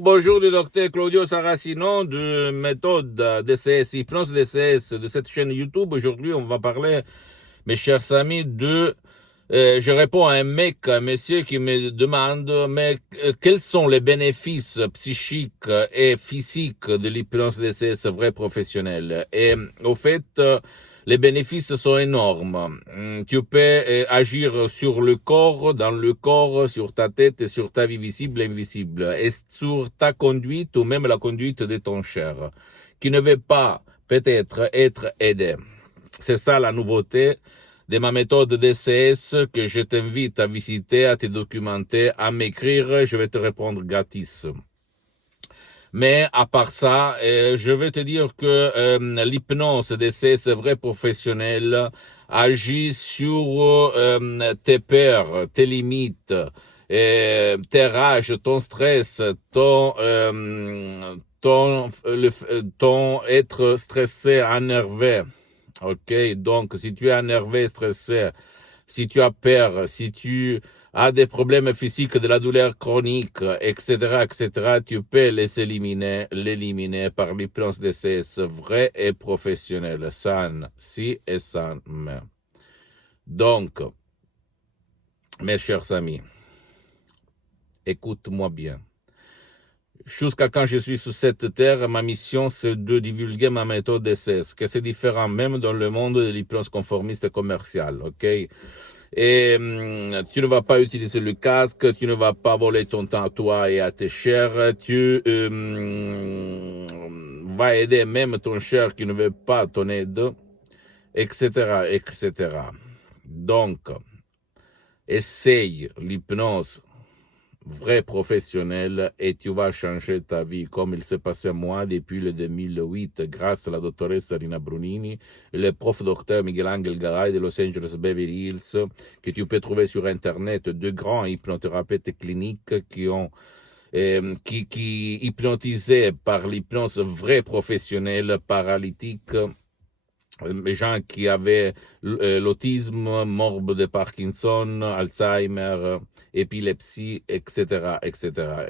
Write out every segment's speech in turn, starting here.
Bonjour, le docteur Claudio Saracino de méthode DCS, hypnose DCS de cette chaîne YouTube. Aujourd'hui, on va parler, mes chers amis, je réponds à un monsieur qui me demande, mais quels sont les bénéfices psychiques et physiques de l'hypnose DCS vrai professionnel? Et au fait, les bénéfices sont énormes. Tu peux agir sur le corps, dans le corps, sur ta tête, et sur ta vie visible et invisible, et sur ta conduite ou même la conduite de ton cher, qui ne veut pas peut-être être aidé. C'est ça la nouveauté de ma méthode DCS que je t'invite à visiter, à te documenter, à m'écrire, je vais te répondre gratis. Mais à part ça, je vais te dire que l'hypnose DCS vrai professionnel agit sur tes peurs, tes limites, tes rages, ton stress, ton être stressé, énervé. Ok, donc si tu es énervé, stressé, si tu as peur, si tu as des problèmes physiques, de la douleur chronique, etc., tu peux l'éliminer par l'hypnose DCS vrai et professionnel, sans si et sans mais. Donc, mes chers amis, écoute-moi bien. Jusqu'à quand je suis sur cette terre, ma mission, c'est de divulguer ma méthode DCS, que c'est différent même dans le monde de l'hypnose conformiste commerciale, ok? Et tu ne vas pas utiliser le casque, tu ne vas pas voler ton temps à toi et à tes chers, tu vas aider même ton cher qui ne veut pas ton aide, etc. Donc, essaye l'hypnose vrai professionnel et tu vas changer ta vie comme il s'est passé à moi depuis le 2008 grâce à la doctoresse Rina Brunini et le prof docteur Miguel Angel Garay de Los Angeles Beverly Hills que tu peux trouver sur internet, deux grands hypnothérapeutes cliniques qui hypnotisaient par l'hypnose vrai professionnelle paralytique les gens qui avaient l'autisme, morbe de Parkinson, Alzheimer, épilepsie, etc.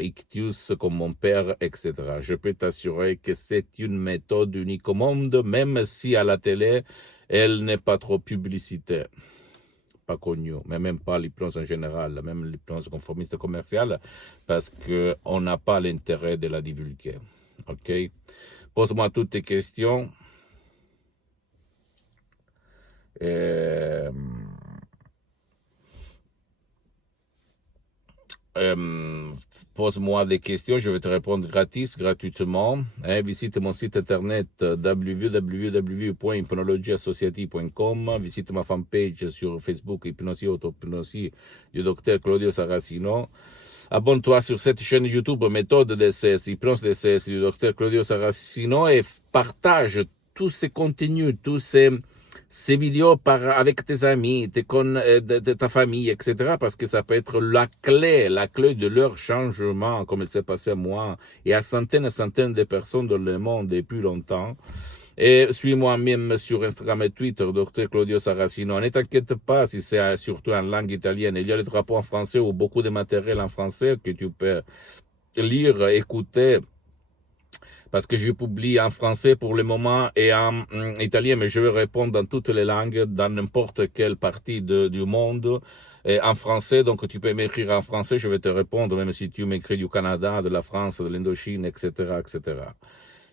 Ictus comme mon père, etc. Je peux t'assurer que c'est une méthode unique au monde, même si à la télé, elle n'est pas trop publicité, pas connue, mais même pas l'hypnose en général, même l'hypnose conformiste commerciale, parce qu'on n'a pas l'intérêt de la divulguer. Ok? Pose-moi toutes tes questions. Pose-moi des questions, je vais te répondre gratuitement. Visite mon site internet www.hypnologieassociative.com. Visite ma fanpage sur Facebook, Hypnosie Auto-Hypnosie du docteur Claudio Saracino. Abonne-toi sur cette chaîne YouTube Méthode DCS, Hypnose DCS du docteur Claudio Saracino et partage tous ces contenus, tous ces vidéos avec tes amis, de ta famille, etc. Parce que ça peut être la clé de leur changement, comme il s'est passé à moi et à centaines et centaines de personnes dans le monde depuis longtemps. Et suis-moi même sur Instagram et Twitter, Dr Claudio Saracino. Ne t'inquiète pas si c'est surtout en langue italienne. Il y a les drapeaux en français ou beaucoup de matériel en français que tu peux lire, écouter, parce que je publie en français pour le moment et en italien, mais je vais répondre dans toutes les langues, dans n'importe quelle partie du monde, et en français. Donc tu peux m'écrire en français, je vais te répondre, même si tu m'écris du Canada, de la France, de l'Indochine, etc.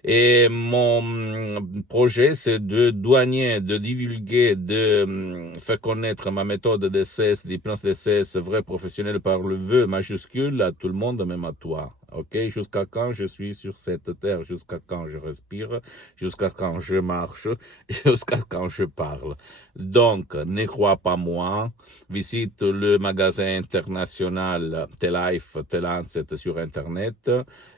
Et mon projet, c'est de douanier, de divulguer, de faire connaître ma méthode DCS, d'hypnose DCS vrai professionnel par le vœu majuscule à tout le monde, même à toi. Ok, jusqu'à quand je suis sur cette terre, jusqu'à quand je respire, jusqu'à quand je marche, jusqu'à quand je parle. Donc, ne crois pas moi, visite le magasin international T-Life, T-Lancet sur Internet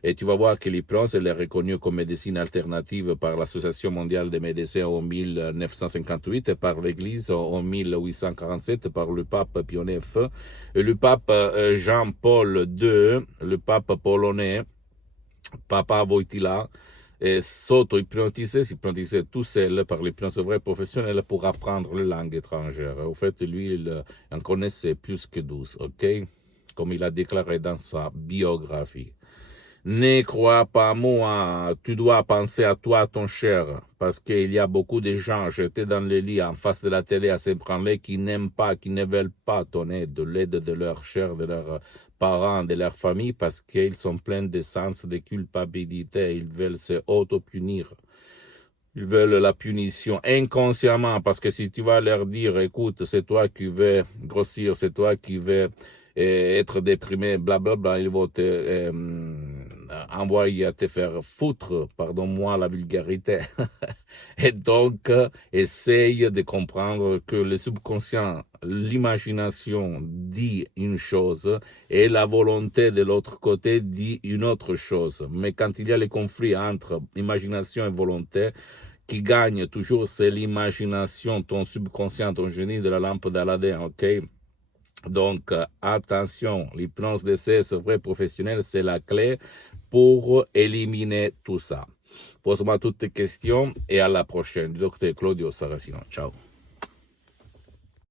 et tu vas voir que l'hypnose elle est reconnue comme médecine alternative par l'Association mondiale des médecins en 1958 et par l'Église en 1847 par le pape Pie IX et le pape Jean-Paul II, le pape polonais, Papa Wojtyla, s'hypnotisait tout seul par l'hypnose vraie professionnelle pour apprendre les langues étrangères. Au fait, lui, il en connaissait plus que 12, ok? Comme il a déclaré dans sa biographie. Ne crois pas moi, tu dois penser à toi, ton cher, parce qu'il y a beaucoup de gens jetés dans le lit en face de la télé à s'ébranler qui n'aiment pas, qui ne veulent pas ton aide, l'aide de leurs chers, de leurs parents, de leur famille, parce qu'ils sont pleins de sens de culpabilité, ils veulent se auto-punir. Ils veulent la punition inconsciemment, parce que si tu vas leur dire, écoute, c'est toi qui veux grossir, c'est toi qui veux être déprimé, blablabla, ils vont te envoyer à te faire foutre, pardonne-moi la vulgarité. Et donc, essaye de comprendre que le subconscient, l'imagination dit une chose et la volonté de l'autre côté dit une autre chose. Mais quand il y a le conflit entre imagination et volonté, qui gagne toujours, c'est l'imagination, ton subconscient, ton génie de la lampe d'Aladin, ok? Donc, attention, l'hypnose DCS vrai professionnel, c'est la clé pour éliminer tout ça. Pose-moi toutes tes questions et à la prochaine. Docteur Claudio Saracino. Ciao.